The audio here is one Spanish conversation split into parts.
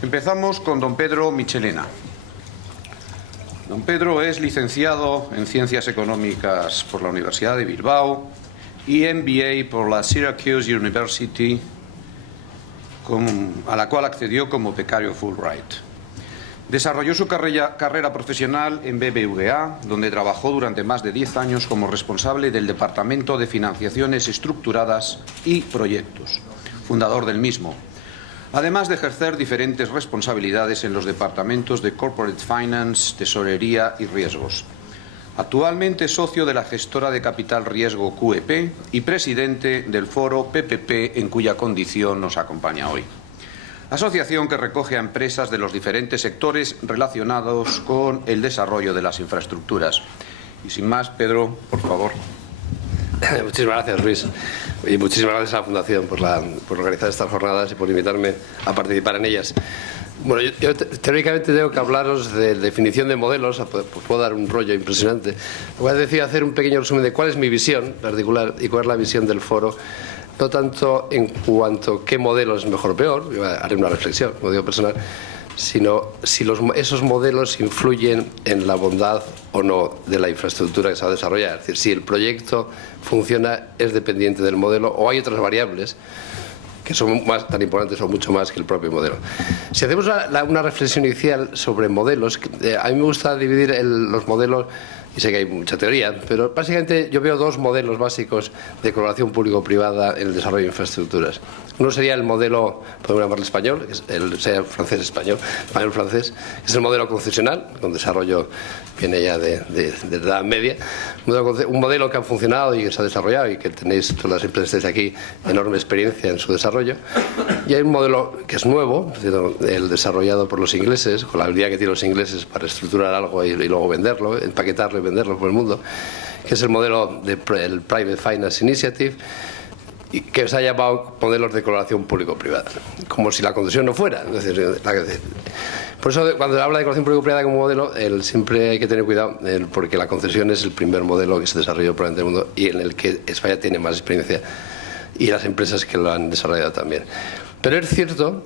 Empezamos con don Pedro Michelena. Don Pedro es licenciado en Ciencias Económicas por la Universidad de Bilbao y MBA por la Syracuse University, a la cual accedió como becario Fulbright. Desarrolló su carrera profesional en BBVA, donde trabajó durante más de 10 años como responsable del Departamento de Financiaciones Estructuradas y Proyectos, fundador del mismo, además de ejercer diferentes responsabilidades en los departamentos de Corporate Finance, Tesorería y Riesgos. Actualmente es socio de la gestora de capital riesgo QEP y presidente del foro PPP, en cuya condición nos acompaña hoy. Asociación que recoge a empresas de los diferentes sectores relacionados con el desarrollo de las infraestructuras. Y sin más, Pedro, por favor. Muchísimas gracias, Luis. Y muchísimas gracias a la Fundación por organizar estas jornadas y por invitarme a participar en ellas. Bueno, yo teóricamente tengo que hablaros de definición de modelos, pues puedo dar un rollo impresionante. Voy a decir hacer un pequeño resumen de cuál es mi visión particular y cuál es la visión del foro. No tanto en cuanto a qué modelo es mejor o peor, yo haré una reflexión, como digo, personal, sino si esos modelos influyen en la bondad o no de la infraestructura que se va a desarrollar. Es decir, si el proyecto funciona es dependiente del modelo o hay otras variables que son tan importantes o mucho más que el propio modelo. Si hacemos una reflexión inicial sobre modelos, a mí me gusta dividir los modelos, y sé que hay mucha teoría, pero básicamente yo veo dos modelos básicos de colaboración público-privada en el desarrollo de infraestructuras. Uno sería el modelo, podemos llamarlo español, que es sea francés-español, español-francés, que es el modelo concesional, con desarrollo viene ya de edad media, un modelo que ha funcionado y que se ha desarrollado y que tenéis todas las empresas que estáis aquí enorme experiencia en su desarrollo. Y hay un modelo que es nuevo, el desarrollado por los ingleses, con la habilidad que tienen los ingleses para estructurar algo y luego venderlo, empaquetarlo y venderlo por el mundo, que es el modelo del Private Finance Initiative, y que se ha llamado modelos de colaboración público-privada, como si la concesión no fuera. Es decir, por eso cuando habla de colaboración público-privada como modelo, siempre hay que tener cuidado, porque la concesión es el primer modelo que se desarrolló probablemente en el mundo y en el que España tiene más experiencia y las empresas que lo han desarrollado también. Pero es cierto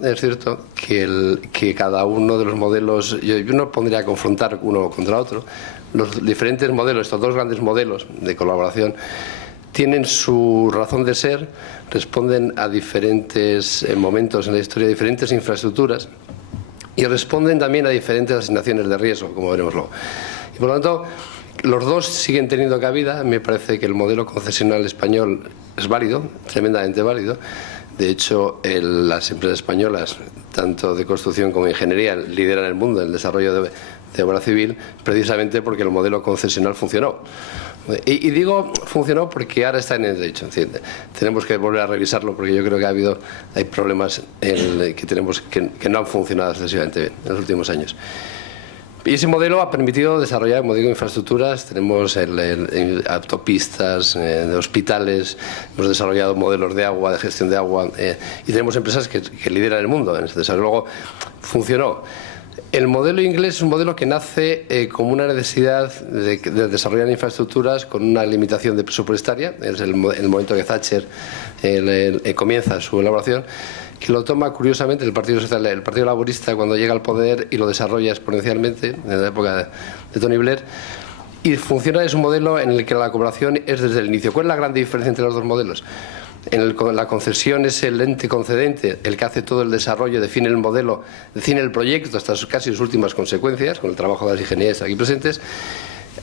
que cada uno de los modelos, yo no pondría a confrontar uno contra otro, los diferentes modelos, estos dos grandes modelos de colaboración, tienen su razón de ser, responden a diferentes momentos en la historia, diferentes infraestructuras y responden también a diferentes asignaciones de riesgo, como veremos luego. Y por lo tanto, los dos siguen teniendo cabida. Me parece que el modelo concesional español es válido, tremendamente válido. De hecho, las empresas españolas, tanto de construcción como de ingeniería, lideran el mundo en el desarrollo de obra civil, precisamente porque el modelo concesional funcionó. Y digo funcionó porque ahora está en el derecho. Tenemos que volver a revisarlo porque yo creo que hay problemas que no han funcionado excesivamente bien en los últimos años. Y ese modelo ha permitido desarrollar, como digo, infraestructuras. Tenemos autopistas, hospitales, hemos desarrollado modelos de agua, de gestión de agua, y tenemos empresas que lideran el mundo en ese desarrollo. Luego funcionó. El modelo inglés es un modelo que nace como una necesidad de desarrollar infraestructuras con una limitación de presupuestaria. Es el momento que Thatcher comienza su elaboración, que lo toma curiosamente el Partido Laborista cuando llega al poder y lo desarrolla exponencialmente en la época de Tony Blair. Y funciona, es un modelo en el que la cooperación es desde el inicio. ¿Cuál es la gran diferencia entre los dos modelos? La concesión es el ente concedente el que hace todo el desarrollo, define el modelo, define el proyecto hasta casi sus últimas consecuencias, con el trabajo de las ingenierías aquí presentes.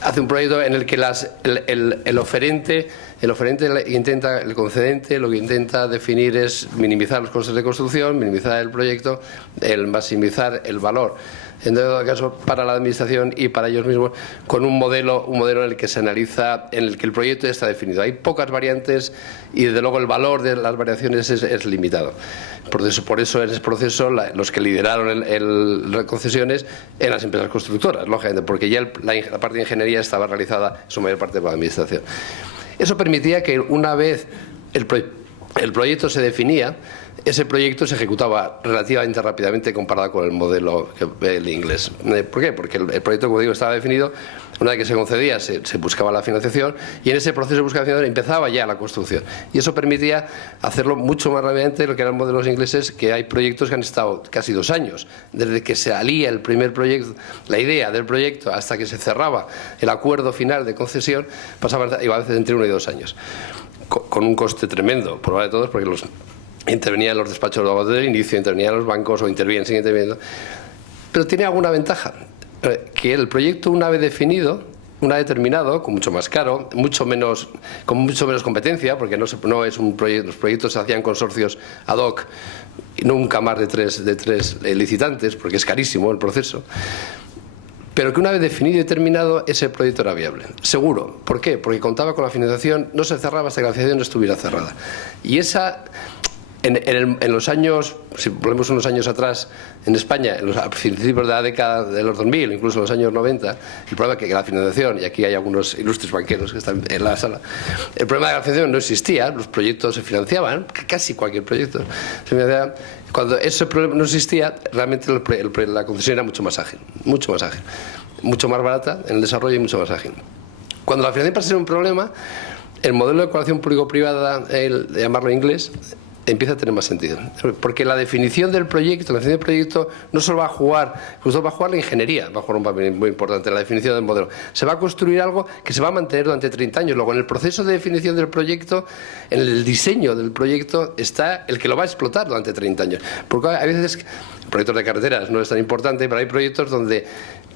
Hace un proyecto en el que el oferente intenta, el concedente lo que intenta definir es minimizar los costes de construcción, minimizar el proyecto, maximizar el valor, en todo caso para la administración y para ellos mismos, con un modelo en el que se analiza, en el que el proyecto ya está definido. Hay pocas variantes y desde luego el valor de las variaciones es limitado. Por eso en ese proceso los que lideraron las concesiones eran las empresas constructoras, lógicamente, porque ya la parte de ingeniería estaba realizada en su mayor parte por la administración. Eso permitía que una vez el proyecto se definía, ese proyecto se ejecutaba relativamente rápidamente comparado con el modelo el inglés. ¿Por qué? Porque el proyecto, como digo, estaba definido. Una vez que se concedía, se buscaba la financiación, y en ese proceso de búsqueda de financiación empezaba ya la construcción. Y eso permitía hacerlo mucho más rápidamente de lo que eran modelos ingleses, que hay proyectos que han estado casi 2 años. Desde que se alía el primer proyecto, la idea del proyecto, hasta que se cerraba el acuerdo final de concesión, iba a veces entre 1 y 2 años. Con un coste tremendo, por de todos, porque intervenían los despachos de abogados del inicio, intervenían los bancos o siguen interviniendo. Pero tiene alguna ventaja, que el proyecto, una vez definido, una vez terminado, con mucho más caro, con mucho menos competencia, porque no es un proyecto, los proyectos se hacían consorcios ad hoc, y nunca más de tres licitantes, porque es carísimo el proceso. Pero que una vez definido y terminado, ese proyecto era viable. Seguro. ¿Por qué? Porque contaba con la financiación, no se cerraba hasta que la financiación estuviera cerrada. Y esa, en los años, si volvemos unos años atrás, en España, a principios de la década de los 2000, incluso en los años 90, el problema es que la financiación, y aquí hay algunos ilustres banqueros que están en la sala, el problema de la financiación no existía, los proyectos se financiaban, casi cualquier proyecto se financiaba. Cuando ese problema no existía, realmente la concesión era mucho más ágil, mucho más barata en el desarrollo y mucho más ágil. Cuando la financiación pasa a ser un problema, el modelo de colaboración público-privada, de llamarlo en inglés, empieza a tener más sentido, porque la definición del proyecto, no solo va a jugar la ingeniería, va a jugar un papel muy importante en la definición del modelo. Se va a construir algo que se va a mantener durante 30 años. Luego, en el proceso de definición del proyecto, en el diseño del proyecto, está el que lo va a explotar durante 30 años. Porque hay veces, proyectos de carreteras no es tan importante, pero hay proyectos donde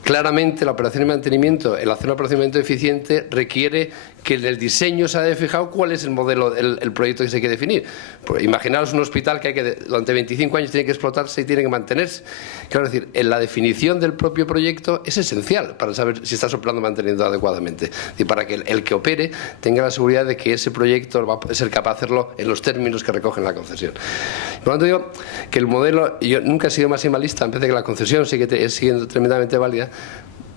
claramente la operación y mantenimiento, el hacer una operación y mantenimiento eficiente, requiere que en el diseño se haya fijado cuál es el modelo, el proyecto que se quiere definir. Pues imaginaos un hospital que durante 25 años tiene que explotarse y tiene que mantenerse. Claro, es decir, en la definición del propio proyecto es esencial para saber si está operando y manteniendo adecuadamente. Y para que el que opere tenga la seguridad de que ese proyecto va a ser capaz de hacerlo en los términos que recogen la concesión. Por lo tanto, digo que el modelo, yo nunca he sido maximalista, me parece que la concesión sigue siendo tremendamente válida,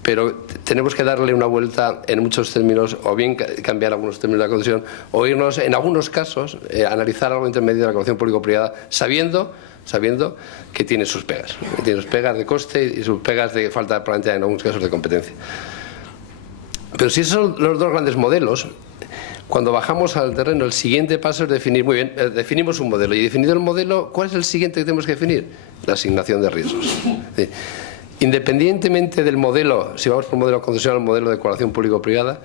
pero tenemos que darle una vuelta en muchos términos, o bien cambiar algunos términos de la concesión, o irnos, en algunos casos, analizar algo intermedio de la colaboración público-privada, sabiendo que tiene sus pegas. Tiene sus pegas de coste y sus pegas de falta, probablemente en algunos casos, de competencia. Pero si esos son los dos grandes modelos, cuando bajamos al terreno, el siguiente paso es definir, muy bien, definimos un modelo, y definido el modelo, ¿cuál es el siguiente que tenemos que definir? La asignación de riesgos. ¿Sí? Independientemente del modelo, si vamos por un modelo concesional o un modelo de colaboración público-privada,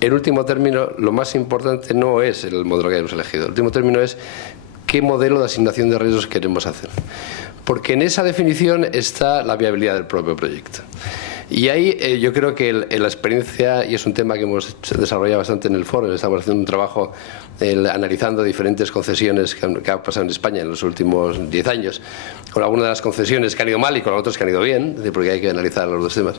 el último término, lo más importante no es el modelo que hayamos elegido. El último término es qué modelo de asignación de riesgos queremos hacer. Porque en esa definición está la viabilidad del propio proyecto. Y ahí yo creo que la experiencia, y es un tema que hemos desarrollado bastante en el foro, estamos haciendo un trabajo analizando diferentes concesiones que han pasado en España en los últimos 10 años, con algunas de las concesiones que han ido mal y con otras que han ido bien, porque hay que analizar los dos temas.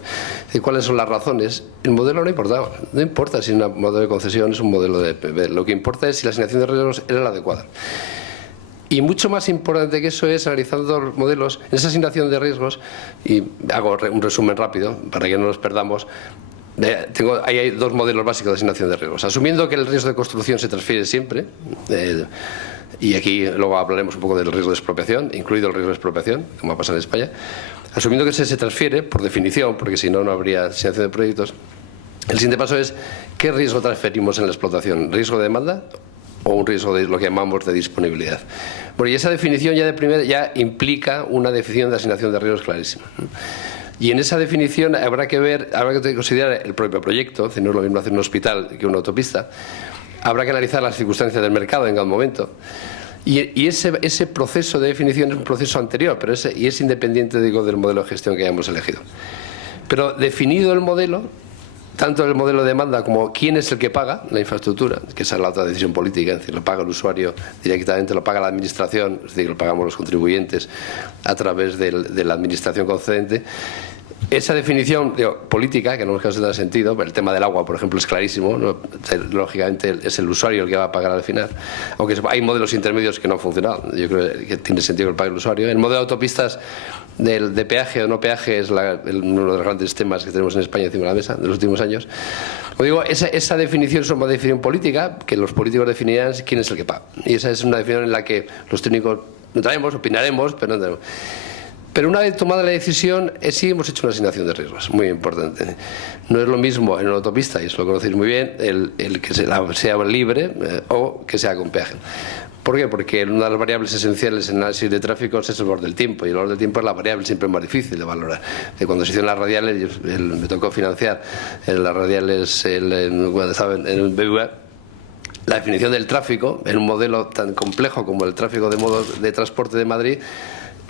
¿Cuáles son las razones? El modelo no importaba, no importa si un modelo de concesión es un modelo de... Lo que importa es si la asignación de riesgos era la adecuada. Y mucho más importante que eso es, analizando los modelos, en esa asignación de riesgos, y hago un resumen rápido para que no nos perdamos. Ahí hay dos modelos básicos de asignación de riesgos. Asumiendo que el riesgo de construcción se transfiere siempre, y aquí luego hablaremos un poco del riesgo de expropiación, incluido el riesgo de expropiación, como ha pasado en España. Asumiendo que se transfiere, por definición, porque si no, no habría asignación de proyectos, el siguiente paso es ¿qué riesgo transferimos en la explotación? ¿Riesgo de demanda o un riesgo de lo que llamamos de disponibilidad? Bueno, y esa definición ya de primera ya implica una definición de asignación de riesgos clarísima. Y en esa definición habrá que considerar el propio proyecto, es decir, no es lo mismo hacer un hospital que una autopista, habrá que analizar las circunstancias del mercado en cada momento. Y ese proceso de definición es un proceso anterior, pero es independiente, digo, del modelo de gestión que hayamos elegido. Pero definido el modelo, tanto el modelo de demanda como quién es el que paga la infraestructura, que esa es la otra decisión política, es decir, lo paga el usuario directamente, lo paga la administración, es decir, lo pagamos los contribuyentes a través de la administración concedente. Esa definición política, que en algunos casos da sentido, el tema del agua, por ejemplo, es clarísimo, ¿no? Lógicamente es el usuario el que va a pagar al final, aunque hay modelos intermedios que no han funcionado, yo creo que tiene sentido que lo pague el usuario. El modelo de autopistas de peaje o no peaje es uno de los grandes temas que tenemos en España encima de la mesa de los últimos años. Como digo, esa definición es una definición política, que los políticos definirán quién es el que paga, y esa es una definición en la que los técnicos no traemos, opinaremos, pero no tenemos. Pero una vez tomada la decisión, sí hemos hecho una asignación de riesgos, muy importante. No es lo mismo en una autopista, y eso lo conocéis muy bien, el que sea libre o que sea con peaje. ¿Por qué? Porque una de las variables esenciales en el análisis de tráfico es el valor del tiempo, y el valor del tiempo es la variable siempre más difícil de valorar. Cuando se hicieron las radiales, me tocó financiar las radiales cuando estaba en el BBVA. La definición del tráfico en un modelo tan complejo como el tráfico de modos de transporte de Madrid,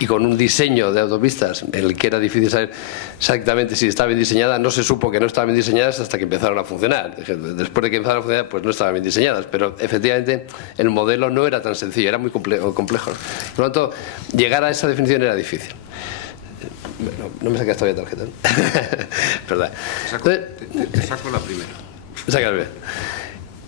y con un diseño de autopistas en el que era difícil saber exactamente si estaba bien diseñada, no se supo que no estaban bien diseñadas hasta que empezaron a funcionar. Después de que empezaron a funcionar, pues no estaban bien diseñadas, pero efectivamente el modelo no era tan sencillo, era muy complejo. Por lo tanto, llegar a esa definición era difícil. No me sacas todavía tarjeta, ¿no? Perdón. Te saco la primera. Sácala bien.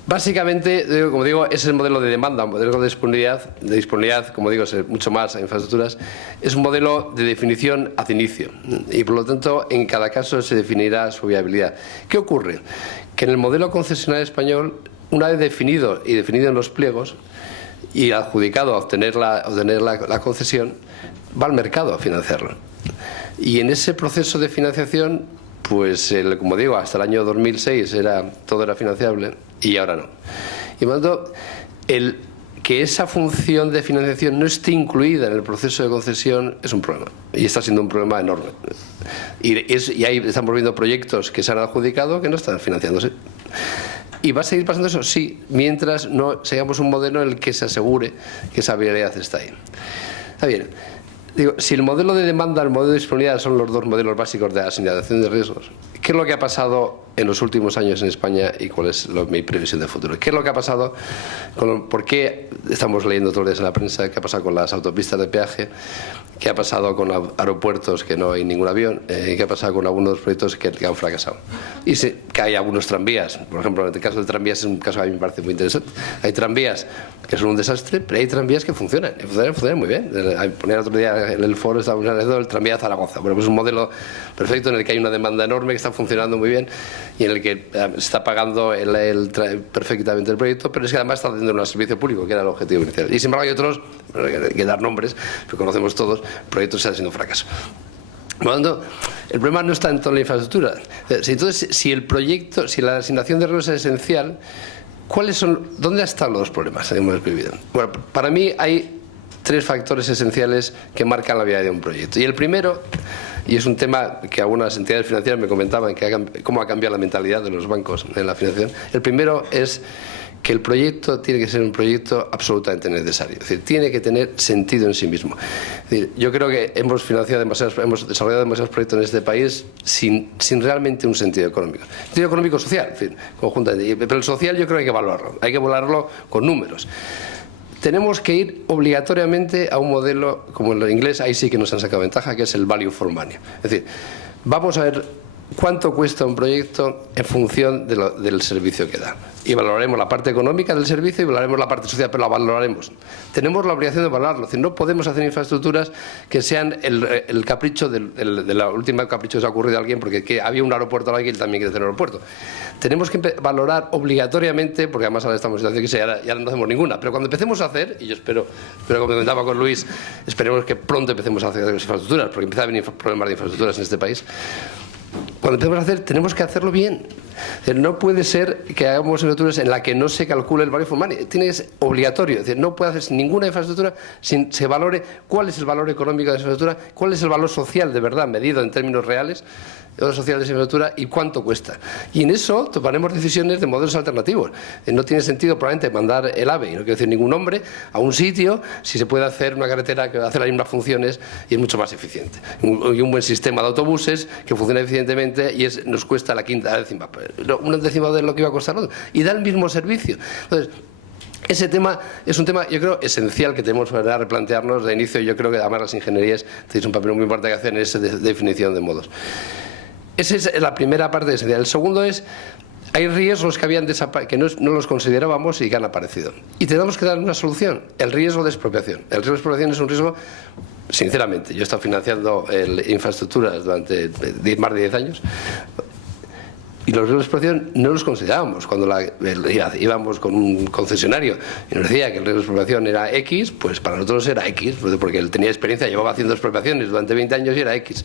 Básicamente, como digo, es el modelo de demanda, un modelo de disponibilidad, como digo, es mucho más a infraestructuras, es un modelo de definición ad inicio, y por lo tanto en cada caso se definirá su viabilidad. ¿Qué ocurre? Que en el modelo concesionario español, una vez definido en los pliegos y adjudicado a obtener la concesión, va al mercado a financiarlo. Y en ese proceso de financiación, pues como digo, hasta el año 2006 todo era financiable y ahora no. Y por lo tanto, que esa función de financiación no esté incluida en el proceso de concesión es un problema, y está siendo un problema enorme. Y ahí estamos viendo proyectos que se han adjudicado que no están financiándose. ¿Y va a seguir pasando eso? Sí, mientras no sigamos un modelo en el que se asegure que esa viabilidad está ahí. Está bien. Digo, si el modelo de demanda y el modelo de disponibilidad son los dos modelos básicos de asignación de riesgos, ¿qué es lo que ha pasado en los últimos años en España y cuál es mi previsión de futuro? ¿Qué es lo que ha pasado? ¿Por qué estamos leyendo todos los días en la prensa? ¿Qué ha pasado con las autopistas de peaje? ¿Qué ha pasado con aeropuertos que no hay ningún avión? ¿Qué ha pasado con algunos proyectos que han fracasado? Y que hay algunos tranvías, por ejemplo, en el caso de tranvías es un caso que a mí me parece muy interesante. Hay tranvías que son un desastre, pero hay tranvías que funcionan muy bien. Poner otro día en el foro estábamos analizando el tranvía de Zaragoza. Bueno, pues es un modelo perfecto en el que hay una demanda enorme que está funcionando muy bien y en el que se está pagando perfectamente el proyecto, pero es que además está haciendo un servicio público, que era el objetivo inicial. Y sin embargo hay otros, hay que dar nombres, que conocemos todos, proyectos que están siendo fracaso. Por lo tanto, el problema no está en toda la infraestructura. Entonces, si la asignación de riesgos es esencial, ¿dónde están los problemas que hemos vivido? Bueno, para mí hay tres factores esenciales que marcan la viabilidad de un proyecto. Y el primero, y es un tema que algunas entidades financieras me comentaban, cómo ha cambiado la mentalidad de los bancos en la financiación. El primero es que el proyecto tiene que ser un proyecto absolutamente necesario, es decir, tiene que tener sentido en sí mismo. Es decir, yo creo que hemos desarrollado demasiados proyectos en este país sin realmente un sentido económico. Sentido económico social, en fin, conjuntamente. Pero el social yo creo que hay que valorarlo con números. Tenemos que ir obligatoriamente a un modelo como el inglés, ahí sí que nos han sacado ventaja, que es el value for money. Es decir, vamos a ver cuánto cuesta un proyecto en función del servicio que da. Y valoraremos la parte económica del servicio y valoraremos la parte social, pero la valoraremos. Tenemos la obligación de valorarlo. Es decir, no podemos hacer infraestructuras que sean el capricho de la última capricho que se ha ocurrido a alguien porque había un aeropuerto ahora y él también quiere tener un aeropuerto. Tenemos que valorar obligatoriamente, porque además ahora estamos en una situación que ya no hacemos ninguna, pero cuando empecemos a hacer, y yo espero como comentaba con Luis, esperemos que pronto empecemos a hacer infraestructuras, porque empieza a venir problemas de infraestructuras en este país. Cuando empecemos a hacer, tenemos que hacerlo bien. No puede ser que hagamos infraestructuras en la que no se calcule el value for money. Tiene que ser obligatorio. Es decir, no puede hacerse ninguna infraestructura sin se valore cuál es el valor económico de esa infraestructura, cuál es el valor social de verdad, medido en términos reales, el valor social de esa infraestructura y cuánto cuesta. Y en eso tomaremos decisiones de modelos alternativos. No tiene sentido probablemente mandar el AVE, y no quiero decir ningún nombre, a un sitio si se puede hacer una carretera que va a hacer las mismas funciones y es mucho más eficiente. Y un buen sistema de autobuses que funciona eficientemente y nos cuesta la quinta décima, una décima de lo que iba a costar otro, y da el mismo servicio. Entonces, ese tema es un tema, yo creo, esencial que tenemos que replantearnos de inicio. Yo creo que además las ingenierías tenéis un papel muy importante que hacer en esa definición de modos. Esa es la primera parte esencial. El segundo es, hay riesgos que no los considerábamos y que han aparecido. Y tenemos que dar una solución, el riesgo de expropiación. El riesgo de expropiación es un riesgo, sinceramente, yo he estado financiando infraestructuras durante más de 10 años. Y los riesgos de expropiación no los considerábamos. Cuando íbamos con un concesionario y nos decía que el riesgo de expropiación era X, pues para nosotros era X, porque él tenía experiencia, llevaba haciendo expropiaciones durante 20 años y era X.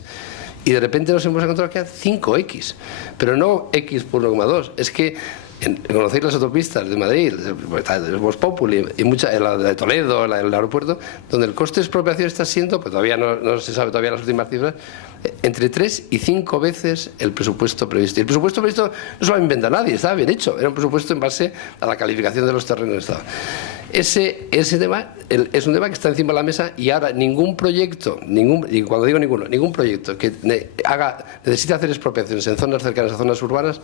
Y de repente nos hemos encontrado que era 5X, pero no X por 1,2. Es que conocéis las autopistas de Madrid, el Vox Populi y la de Toledo, el aeropuerto, donde el coste de expropiación está siendo, pues todavía no se sabe todavía las últimas cifras, entre 3 y 5 veces el presupuesto previsto. Y el presupuesto previsto no se lo ha inventado nadie, estaba bien hecho, era un presupuesto en base a la calificación de los terrenos del Estado. Ese tema es un tema que está encima de la mesa y ahora ningún proyecto, y cuando digo ningún proyecto que necesite hacer expropiaciones en zonas cercanas a zonas urbanas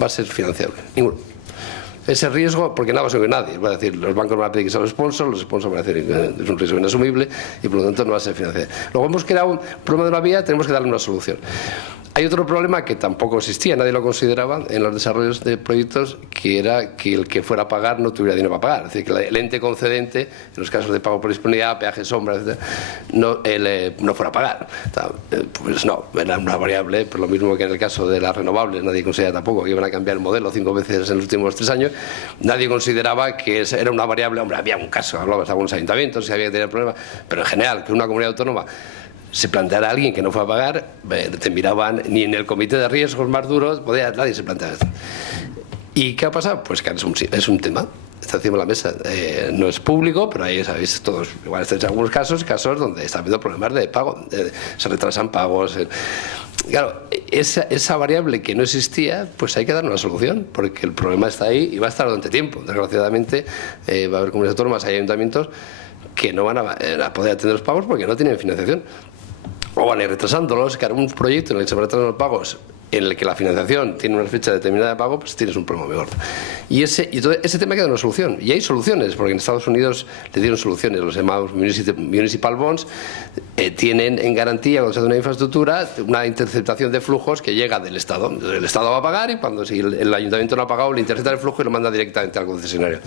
va a ser financiable, ninguno. Ese riesgo, porque nada va a ser nadie, va a decir, los bancos van a pedir que sean los sponsors van a decir que es un riesgo inasumible y por lo tanto no va a ser financiable. Luego hemos creado un problema de una vía, tenemos que darle una solución. Hay otro problema que tampoco existía, nadie lo consideraba en los desarrollos de proyectos, que era que el que fuera a pagar no tuviera dinero para pagar. Es decir, que el ente concedente, en los casos de pago por disponibilidad, peaje sombra, etc., no fuera a pagar. Pues no, era una variable, por lo mismo que en el caso de las renovables, nadie considera tampoco que iban a cambiar el modelo 5 veces en los últimos 3 años, nadie consideraba que era una variable. Hombre, había un caso, hablabas de algunos ayuntamientos si había que tener problemas, pero en general, que una comunidad autónoma se planteara a alguien que no fue a pagar, te miraban, ni en el comité de riesgos más duros nadie se planteaba esto. ¿Y qué ha pasado? Pues que es un tema, está encima de la mesa, no es público, pero ahí sabéis todos, igual estáis en algunos casos donde está habiendo problemas de pago, se retrasan pagos. Claro, esa variable que no existía, pues hay que dar una solución, porque el problema está ahí y va a estar durante tiempo. Desgraciadamente va a haber comunidades autónomas, hay ayuntamientos que no van a poder atender los pagos porque no tienen financiación. O van a ir retrasándolos. Claro, un proyecto en el que se van retrasando los pagos, en el que la financiación tiene una fecha determinada de pago, pues tienes un problema muy gordo. Y todo ese tema queda una solución. Y hay soluciones, porque en Estados Unidos le dieron soluciones. Los llamados municipal bonds tienen en garantía, cuando se hace una infraestructura, una interceptación de flujos que llega del Estado. El Estado va a pagar y cuando si el ayuntamiento no ha pagado, le intercepta el flujo y lo manda directamente al concesionario.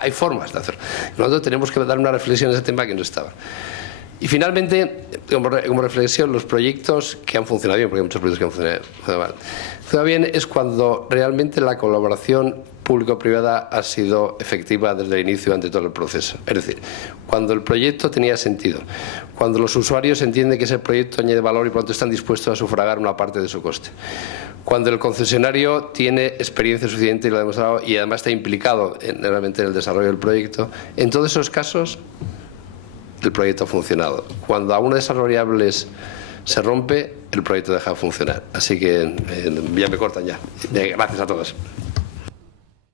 Hay formas de hacerlo. Por lo tanto, tenemos que dar una reflexión en ese tema que no estaba. Y finalmente, como reflexión, los proyectos que han funcionado bien, porque hay muchos proyectos que han funcionado mal. Funcionado bien es cuando realmente la colaboración público-privada ha sido efectiva desde el inicio ante todo el proceso. Es decir, cuando el proyecto tenía sentido, cuando los usuarios entienden que ese proyecto añade valor y por lo tanto están dispuestos a sufragar una parte de su coste. Cuando el concesionario tiene experiencia suficiente y lo ha demostrado y además está implicado realmente en el desarrollo del proyecto, en todos esos casos el proyecto ha funcionado. Cuando alguna de esas variables se rompe, el proyecto deja de funcionar. Así que ya me cortan ya. Gracias a todos.